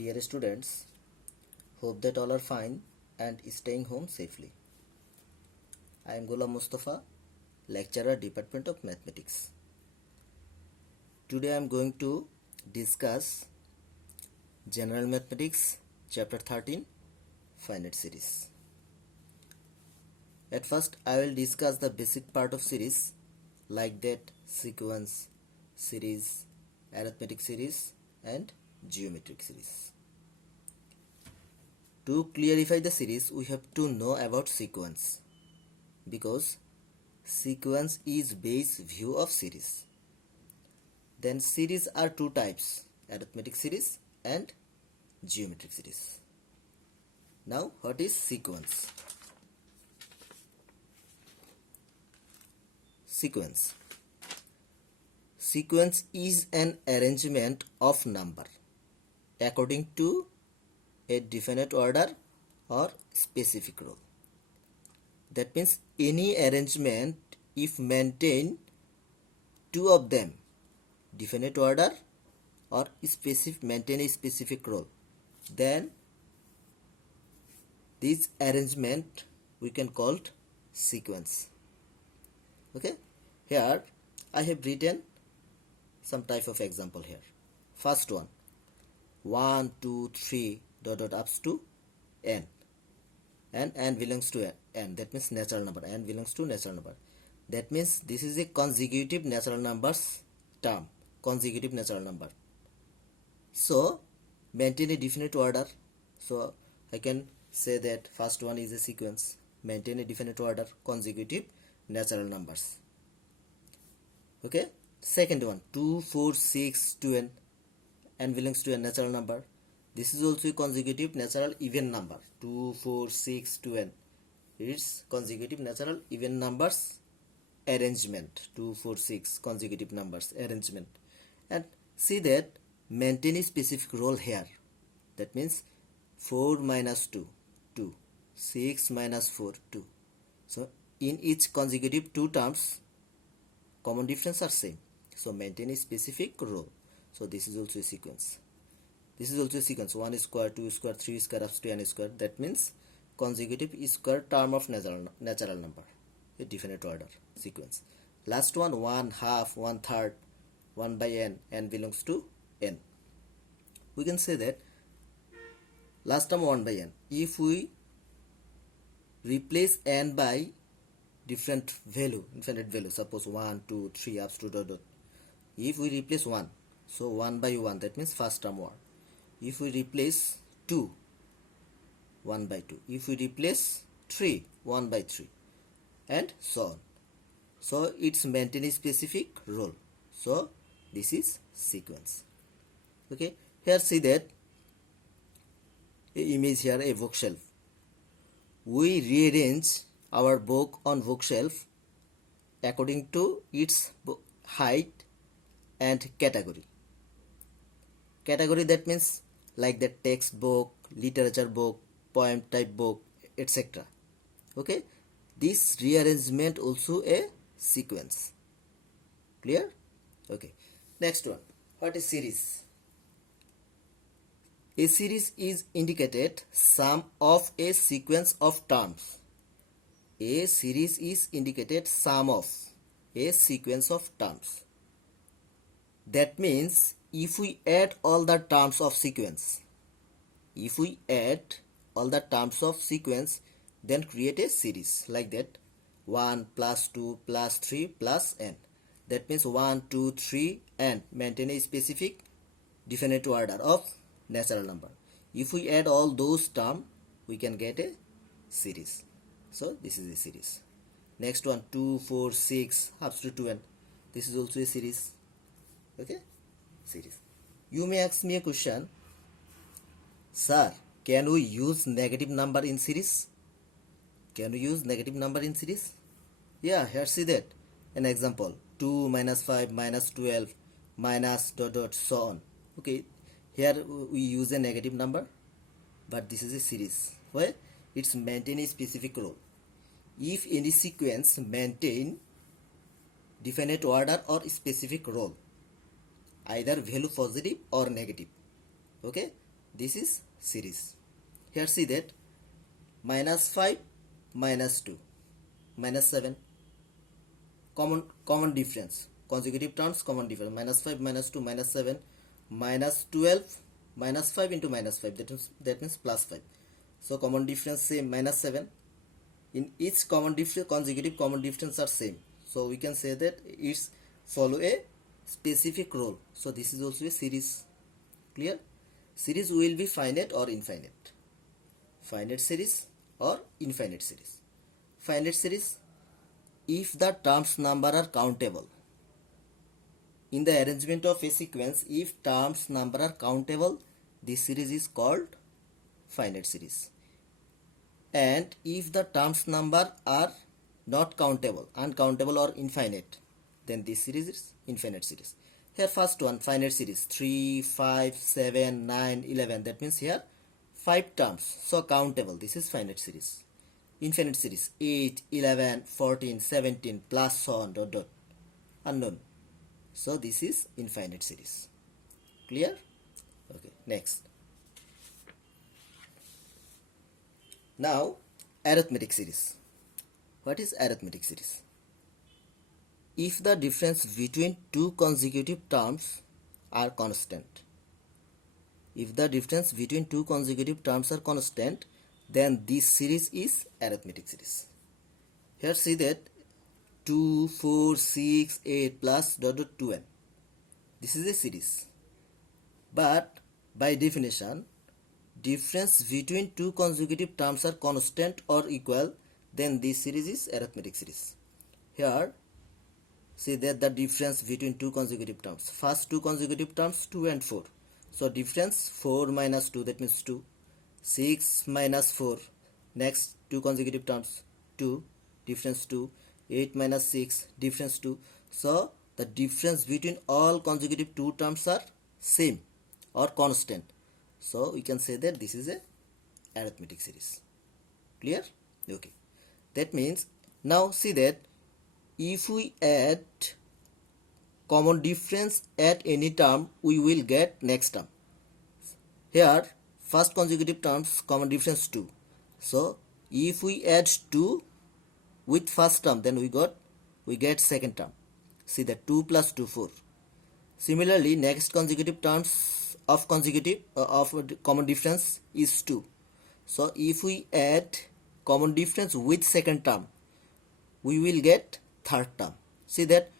Dear students, hope that all are fine and staying home safely. I am Ghulam Mustafa, lecturer, Department of Mathematics. Today I am going to discuss General Mathematics, Chapter 13, Finite Series. At first, I will discuss the basic part of series, like that sequence, series, arithmetic series, and geometric series. To clarify the series, we have to know about sequence, because sequence is base view of series. Then series are two types, arithmetic series and geometric series. Now, what is sequence? Sequence. Sequence is an arrangement of number according to a definite order or specific rule. That means any arrangement if maintain two of them, definite order or maintain a specific rule, then this arrangement we can call it sequence. Okay, here I have written some type of example here. First one, 1 2 3 dot dot up to n, and n belongs to n, that means natural number, n belongs to natural number. That means this is a consecutive natural numbers term, consecutive natural number. So maintain a definite order. So I can say that first one is a sequence, maintain a definite order, consecutive natural numbers. Okay, second one, 2 4 6 2 n belongs to a natural number. This is also a consecutive natural even number. 2 4 6 2 n, it's consecutive natural even numbers arrangement. 2 4 6 consecutive numbers arrangement. And see that maintain a specific rule here. That means 4 minus 2 2, 6 minus 4 2. So in each consecutive two terms, common difference are same. So maintain a specific rule. So this is also a sequence. This is also a sequence, 1 square, 2 square, 3 square up to n square. That means consecutive square term of natural number, a definite order sequence. Last one, 1 half, 1 third, 1 by n belongs to n. We can say that last term 1 by n. If we replace n by different value, infinite value, suppose 1 2 3 up to dot dot. If we replace 1, so 1 by 1, that means first term 1. If we replace 2, 1 by 2. If we replace 3, 1 by 3, and so on. So it's maintain a specific rule. So this is sequence. Okay, here see that a image here, a bookshelf. We rearrange our book on bookshelf according to its height and category. Category, that means like the textbook, literature book, poem type book, etc. Okay, this rearrangement also a sequence. Clear? Okay, next one, what is series? A series is indicated sum of a sequence of terms. A series is indicated sum of a sequence of terms. That means if we add all the terms of sequence, then create a series like that, 1 plus 2 plus 3 plus n. That means 1 2 3 n, maintain a specific definite order of natural number. If we add all those terms, we can get a series. So this is a series. Next one, 2 4 6 up to 2n. This is also a series. Okay, series. You may ask me a question, sir, can we use negative number in series? Can we use negative number in series? Yeah, here see that an example, 2 minus 5 minus 12 minus dot dot so on. Okay, here we use a negative number, but this is a series where it's maintain a specific rule. If any sequence maintain definite order or specific rule, either value positive or negative, okay, This is series. Here see that -5 -2 -7, common difference, consecutive terms common difference, -5 -2 -7, -12 -5 into -5, that means +5. So common difference same, -7. In each common difference, consecutive common difference are same, so we can say that it's follow a specific rule. So this is also a series. Clear? Series will be finite or infinite. Finite series or infinite series. Finite series, if the terms number are countable. In the arrangement of a sequence, if terms number are countable, this series is called finite series. And if the terms number are not countable, uncountable or infinite, then this series is infinite series. Here first one, finite series, 3, 5, 7, 9, 11. That means here 5 terms, so countable. This is finite series. Infinite series, 8, 11, 14, 17, plus so on, dot dot, unknown. So this is infinite series. Clear? Okay, next. Now, arithmetic series. What is arithmetic series? If the difference between two consecutive terms are constant. If the difference between two consecutive terms are constant, then this series is arithmetic series. Here see that 2, 4, 6, 8 plus dot dot 2n. This is a series. But by definition, difference between two consecutive terms are constant or equal, then this series is arithmetic series. Here see that the difference between two consecutive terms. First two consecutive terms 2 and 4. So difference 4 minus 2, that means 2. 6 minus 4. Next two consecutive terms 2, difference 2. 8 minus 6, difference 2. So the difference between all consecutive two terms are same or constant. So we can say that this is a arithmetic series. Clear? Okay. That means now see that if we add common difference at any term, we will get next term. Here first consecutive terms common difference 2. So if we add 2 with first term, then we get second term. See that 2 plus 2, 4. Similarly, next consecutive terms of common difference is 2. So if we add common difference with second term, we will get third term. See that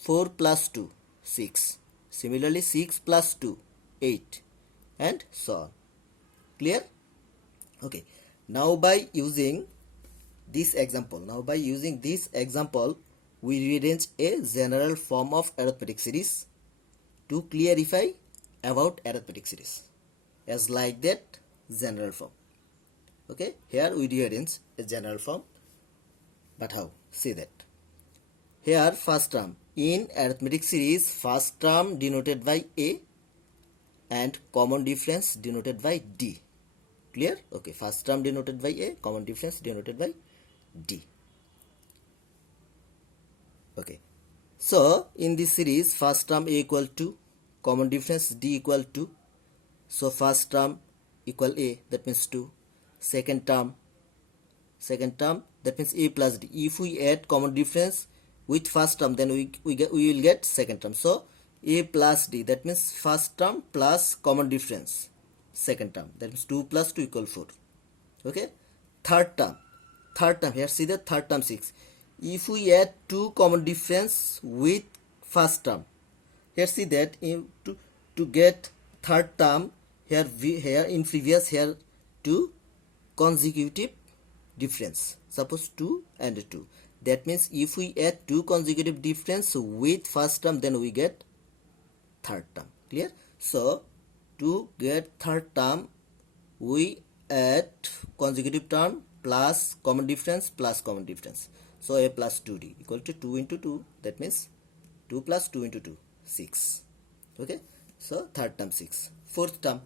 4 plus 2, 6. Similarly, 6 plus 2, 8, and so on. Clear? Okay. Now by using this example, we rearrange a general form of arithmetic series to clarify about arithmetic series as like that general form. Okay, here we rearrange a general form, but how? See that. Here first term, in arithmetic series, first term denoted by A and common difference denoted by D. Clear? Okay, first term denoted by A, common difference denoted by D. Okay, so in this series, first term A equal to, common difference D equal to. So first term equal A, that means 2. Second term that means A plus D. If we add common difference with first term, then we will get second term. So A plus D, that means first term plus common difference second term, that means 2 plus 2 equal 4. Okay, third term, here see the third term 6. If we add two common difference with first term, here see that to get third term, here in previous here two consecutive difference, suppose 2 and 2. That means if we add two consecutive difference with first term, then we get third term. Clear? So to get third term, we add consecutive term plus common difference plus common difference. So A plus 2D equal to 2 into 2, that means 2 plus 2 into 2, 6. Okay, so third term 6. Fourth term,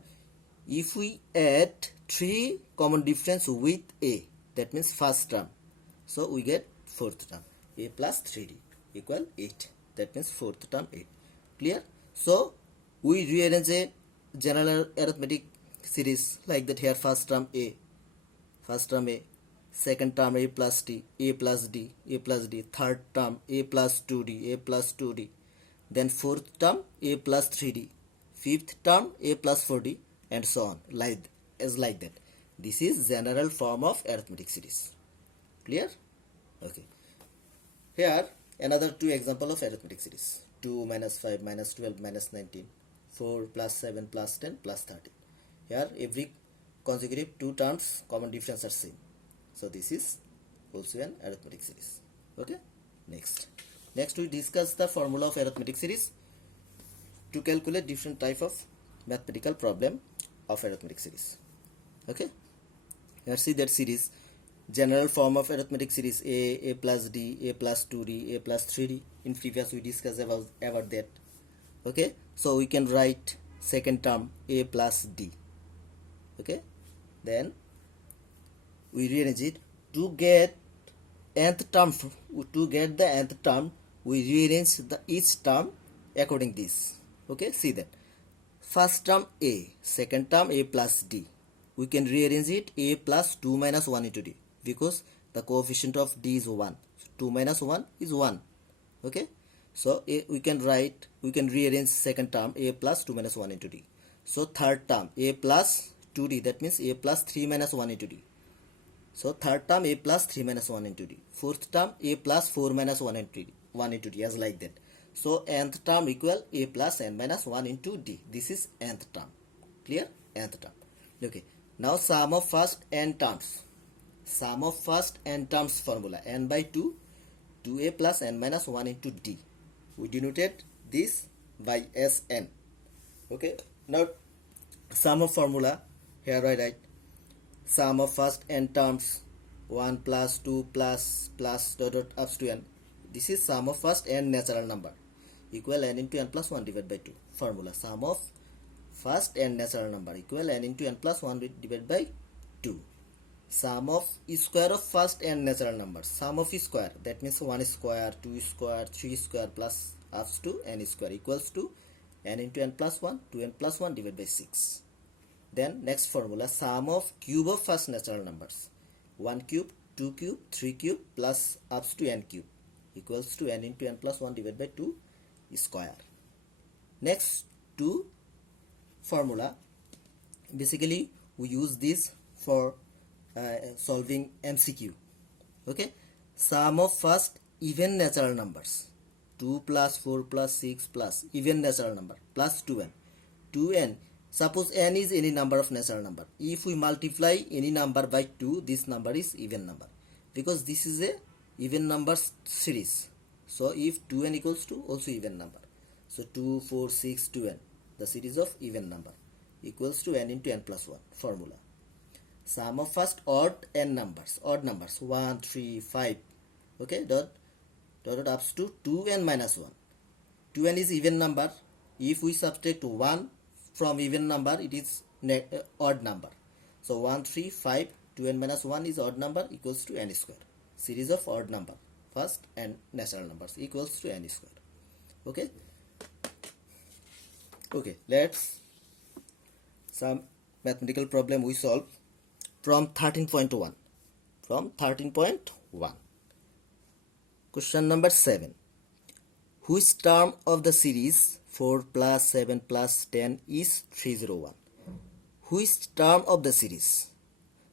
if we add 3 common difference with A, that means first term, so we get fourth term. A plus 3D equal 8, that means fourth term 8. Clear? So we rearrange a general arithmetic series like that. Here first term a, second term a plus d, a plus d, a plus d, third term a plus 2d, a plus 2d, then fourth term a plus 3d, fifth term a plus 4d, and so on, like that. This is general form of arithmetic series. Clear? Okay. Here another two example of arithmetic series: 2 minus 5 minus 12 minus 19, 4 plus 7 plus 10 plus 13. Here every consecutive two terms common difference are same. So this is also an arithmetic series. Okay. Next we discuss the formula of arithmetic series to calculate different type of mathematical problem of arithmetic series. Okay. Let's see that series. General form of arithmetic series: a plus d, a plus 2d, a plus 3d. In previous we discussed about that. Okay, so we can write second term a plus d. Okay, then we rearrange it to get nth term. To get the nth term, we rearrange each term according this. Okay, see that first term a, second term a plus d. We can rearrange it a plus 2 minus 1 into d, because the coefficient of d is 1. So 2 minus 1 is 1. Okay, so we can rearrange second term a plus 2 minus 1 into d. So third term a plus 2d, that means a plus 3 minus 1 into d. So third term a plus 3 minus 1 into d. Fourth term a plus 4 minus 1 into d, as like that. So nth term equal a plus n minus 1 into d. This is nth term. Clear? Nth term. Okay. Now sum of first n terms. Sum of first n terms formula: n by 2, 2a plus n minus 1 into d. We denoted this by Sn. Okay. Now sum of formula, here I write sum of first n terms: 1 plus 2 plus dot up to n. This is sum of first n natural number equal n into n plus 1 divided by 2. Formula: sum of first n natural number equal n into n plus 1 divided by 2. Sum of square of first n natural numbers. Sum of square, that means 1 square, 2 square, 3 square plus up to n square, equals to n into n plus 1, 2n plus 1 divided by 6. Then next formula: sum of cube of first natural numbers. 1 cube, 2 cube, 3 cube plus up to n cube, equals to n into n plus 1 divided by 2 square. Next two formula, basically we use this for solving MCQ. Okay, sum of first even natural numbers: 2 plus 4 plus 6 plus even natural number plus 2n. 2n, suppose n is any number of natural number. If we multiply any number by 2, this number is even number, because this is a even number series. So if 2n equals to also even number, so 2, 4, 6, 2n, the series of even number, equals to n into n plus 1. Formula: sum of first odd numbers, 1, 3, 5. Okay, dot up to 2n minus 1. 2n is even number. If we subtract 1 from even number, it is odd number. So 1, 3, 5, 2n minus 1 is odd number, equals to n square. Series of odd number, first and natural numbers, equals to n square. Okay. Okay, let's some mathematical problem we solve from 13.1. From 13.1. Question number 7. Which term of the series 4 plus 7 plus 10 is 301? Which term of the series?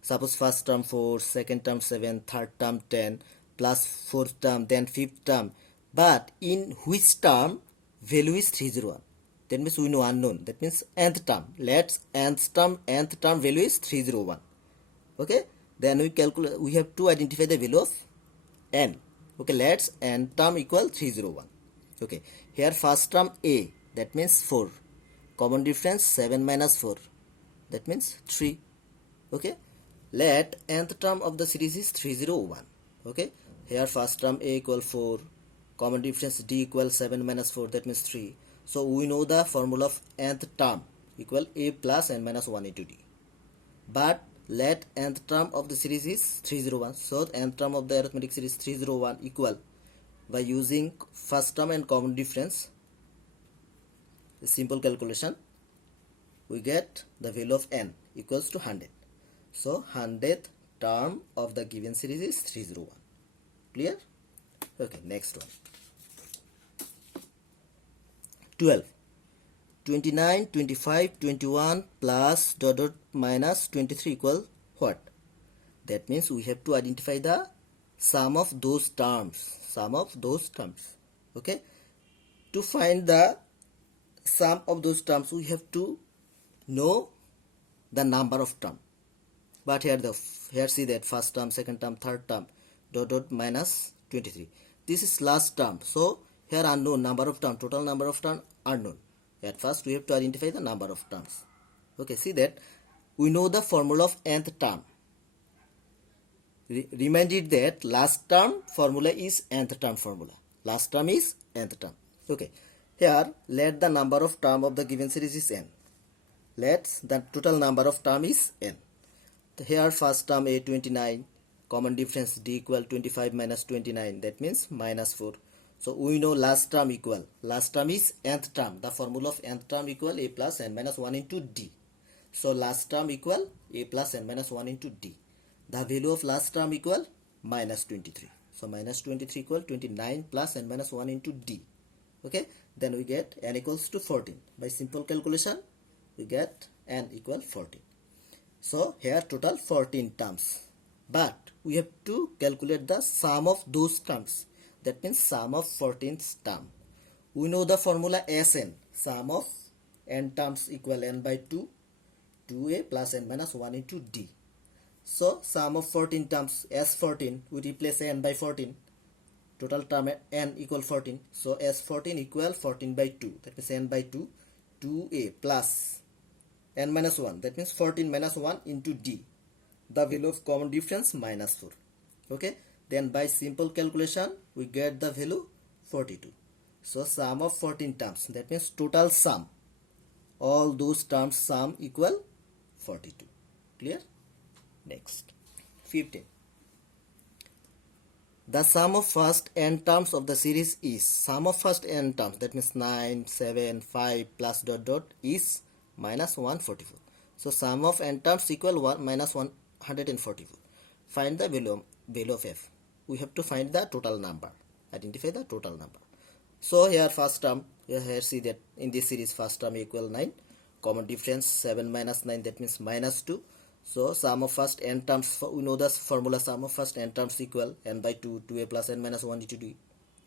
Suppose first term 4, second term 7, third term 10, plus fourth term, then fifth term. But in which term value is 301? That means we know unknown. That means nth term. Let's nth term value is 301. Okay. Then we calculate. We have to identify the value of n. Okay. Let's n term equal 301. Okay. Here first term a. That means 4. Common difference 7 minus 4. That means 3. Okay. Let nth term of the series is 301. Okay. Here first term a equal 4. Common difference d equal 7 minus 4. That means 3. So we know the formula of nth term equal a plus n minus 1 into d. But let nth term of the series is 301. So nth term of the arithmetic series 301 equal, by using first term and common difference, a simple calculation, we get the value of n equals to 100. So 100th term of the given series is 301. Clear? Okay, next one. 12. 29, 25, 21 plus dot dot minus 23 equal what? That means we have to identify the sum of those terms. Sum of those terms. Okay? To find the sum of those terms, we have to know the number of term. But here see that first term, second term, third term, dot dot minus 23. This is last term. So here unknown number of term, total number of term unknown. At first we have to identify the number of terms. Okay, see that we know the formula of nth term. Remind it that last term formula is nth term formula. Last term is nth term. Okay, here let the number of term of the given series is n. Let the total number of term is n. Here first term a 29, common difference d equal 25 minus 29, that means minus 4. So we know last term equal, last term is nth term. The formula of nth term equal a plus n minus 1 into d. So last term equal a plus n minus 1 into d. The value of last term equal minus 23. So minus 23 equal 29 plus n minus 1 into d. Okay, then we get n equals to 14. By simple calculation, we get n equal 14. So here total 14 terms. But we have to calculate the sum of those terms. That means sum of 14th term. We know the formula Sn. Sum of n terms equal n by 2, 2a plus n minus 1 into d. So sum of 14 terms, S14, we replace n by 14. Total term n equal 14. So S14 equal 14 by 2. That means n by 2, 2a plus n minus 1. That means 14 minus 1 into d. The value of common difference minus 4. Okay. Then by simple calculation, we get the value 42. So sum of 14 terms. That means total sum. All those terms sum equal 42. Clear? Next. 15. The sum of first n terms of the series is, sum of first n terms, that means 9, 7, 5 plus dot dot is minus 144. So sum of n terms equal 1 minus 144. Find the value of f. We have to find the total number. Identify the total number. So here first term, here see that in this series first term equal 9. Common difference 7 minus 9, that means minus 2. So sum of first n terms, we know the formula sum of first n terms equal n by 2, 2a plus n minus 1 into d.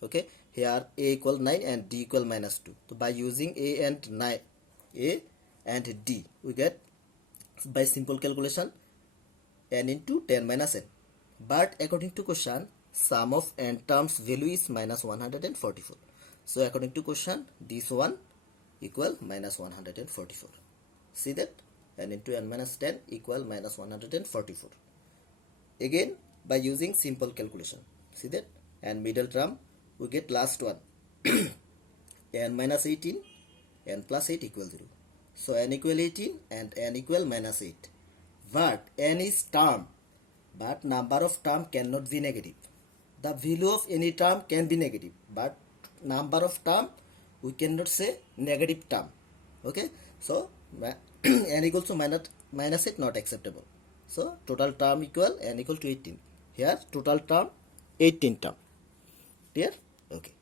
Okay, here a equal 9 and d equal minus 2. So by using a and d, we get by simple calculation n into 10 minus n. But according to question, sum of n terms value is minus 144. So according to question, this one equal minus 144. See that? N into n minus 10 equal minus 144. Again, by using simple calculation. See that? And middle term, we get last one. N minus 18, n plus 8 equal 0. So n equal 18 and n equal minus 8. But n is term. But number of term cannot be negative. The value of any term can be negative. But number of term, we cannot say negative term. Okay? So n equals to minus 8 not acceptable. So total term equal n equal to 18. Here total term 18 term. Clear? Okay.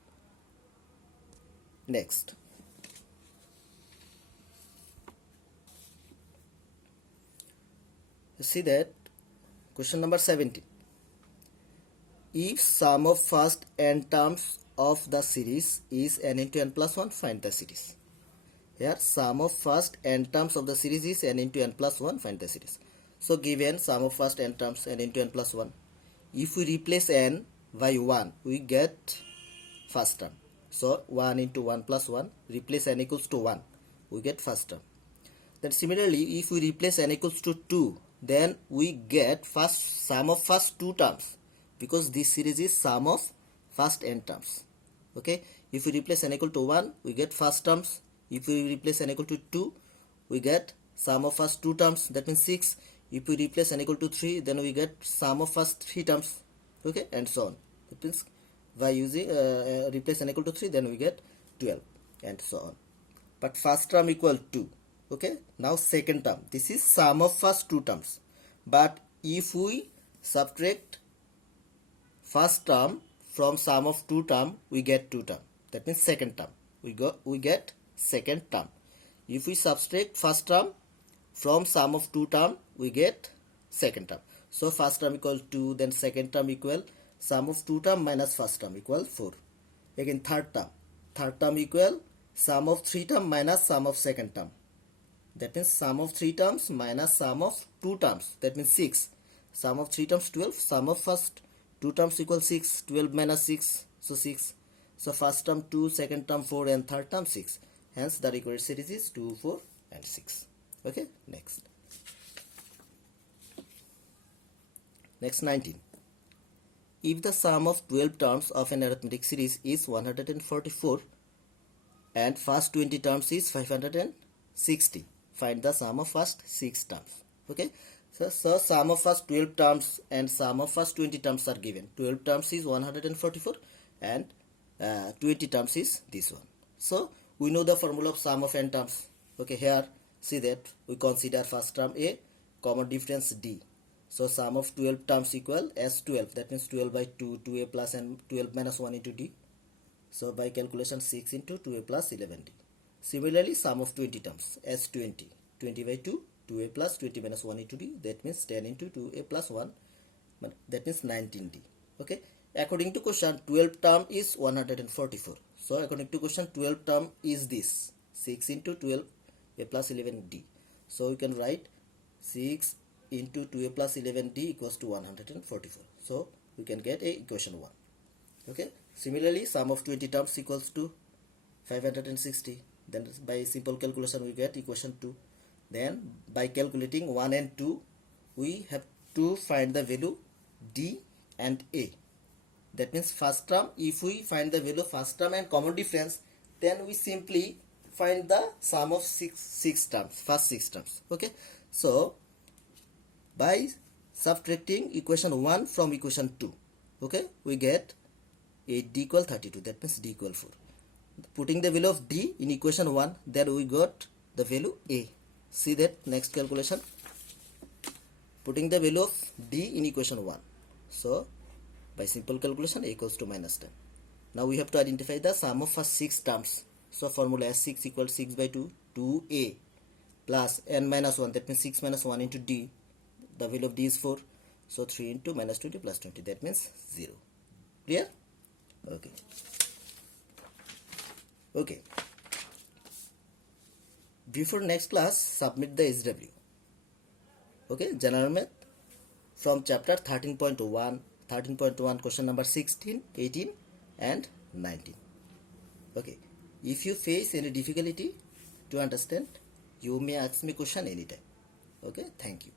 Next. See that question number 17. If sum of first n terms of the series is n into n plus 1, find the series. Here sum of first n terms of the series is n into n plus 1, find the series. So given sum of first n terms n into n plus 1. If we replace n by 1, we get first term. So 1 into 1 plus 1, replace n equals to 1, we get first term. Then similarly, if we replace n equals to 2, then we get first sum of first two terms, because this series is sum of first n terms. Okay, if we replace n equal to 1, we get first terms. If we replace n equal to 2, we get sum of first two terms, that means 6. If we replace n equal to 3, then we get sum of first three terms. Okay, and so on. That means by using replace n equal to 3, then we get 12 and so on. But first term equal 2. Okay, now second term. This is sum of first two terms. But if we subtract first term from sum of two term, we get two term. That means second term. We get second term. If we subtract first term from sum of two term, we get second term. So first term equal 2, then second term equal sum of two term minus first term equal 4. Again third term. Third term equal sum of three term minus sum of second term. That means sum of three terms minus sum of two terms. That means 6. Sum of three terms 12. Sum of first two terms equal 6. 12 minus 6. So 6. So first term 2, second term 4 and third term 6. Hence the required series is 2, 4 and 6. Okay, next. Next 19. If the sum of 12 terms of an arithmetic series is 144 and first 20 terms is 560, find the sum of first 6 terms. Okay, so sum of first 12 terms and sum of first 20 terms are given. 12 terms is 144 and 20 terms is this one. So we know the formula of sum of n terms. Okay, here see that we consider first term a, common difference d. So sum of 12 terms equal S12. That means 12 by 2, 2a plus and 12 minus 1 into d. So by calculation 6 into 2a plus 11d. Similarly, sum of 20 terms S20. 20 by 2, 2a plus 20 minus 1 into d. That means 10 into 2a plus 1. That means 19d. Okay. According to question, 12 term is 144. So according to question, 12 term is this. 6 into 12 a plus 11d. So we can write 6 into 2a plus 11d equals to 144. So we can get a equation 1. Okay. Similarly, sum of 20 terms equals to 560. Then by simple calculation we get equation 2. Then by calculating 1 and 2, we have to find the value d and a. That means first term, if we find the value first term and common difference, then we simply find the sum of six terms, first 6 terms. Okay. So by subtracting equation 1 from equation 2, okay, we get 8d equal 32. That means d equal 4. Putting the value of d in equation 1, then we got the value a. See that next calculation. Putting the value of d in equation 1. So by simple calculation a equals to minus 10. Now we have to identify the sum of first 6 terms. So formula S6 equals 6 by 2, 2a plus n minus 1. That means 6 minus 1 into d. The value of d is 4. So 3 into minus 20 plus 20. That means 0. Clear? Okay. Okay. Before next class, submit the SW. Okay, general math from chapter 13.1 question number 16, 18 and 19. Okay, if you face any difficulty to understand, you may ask me question anytime. Okay, thank you.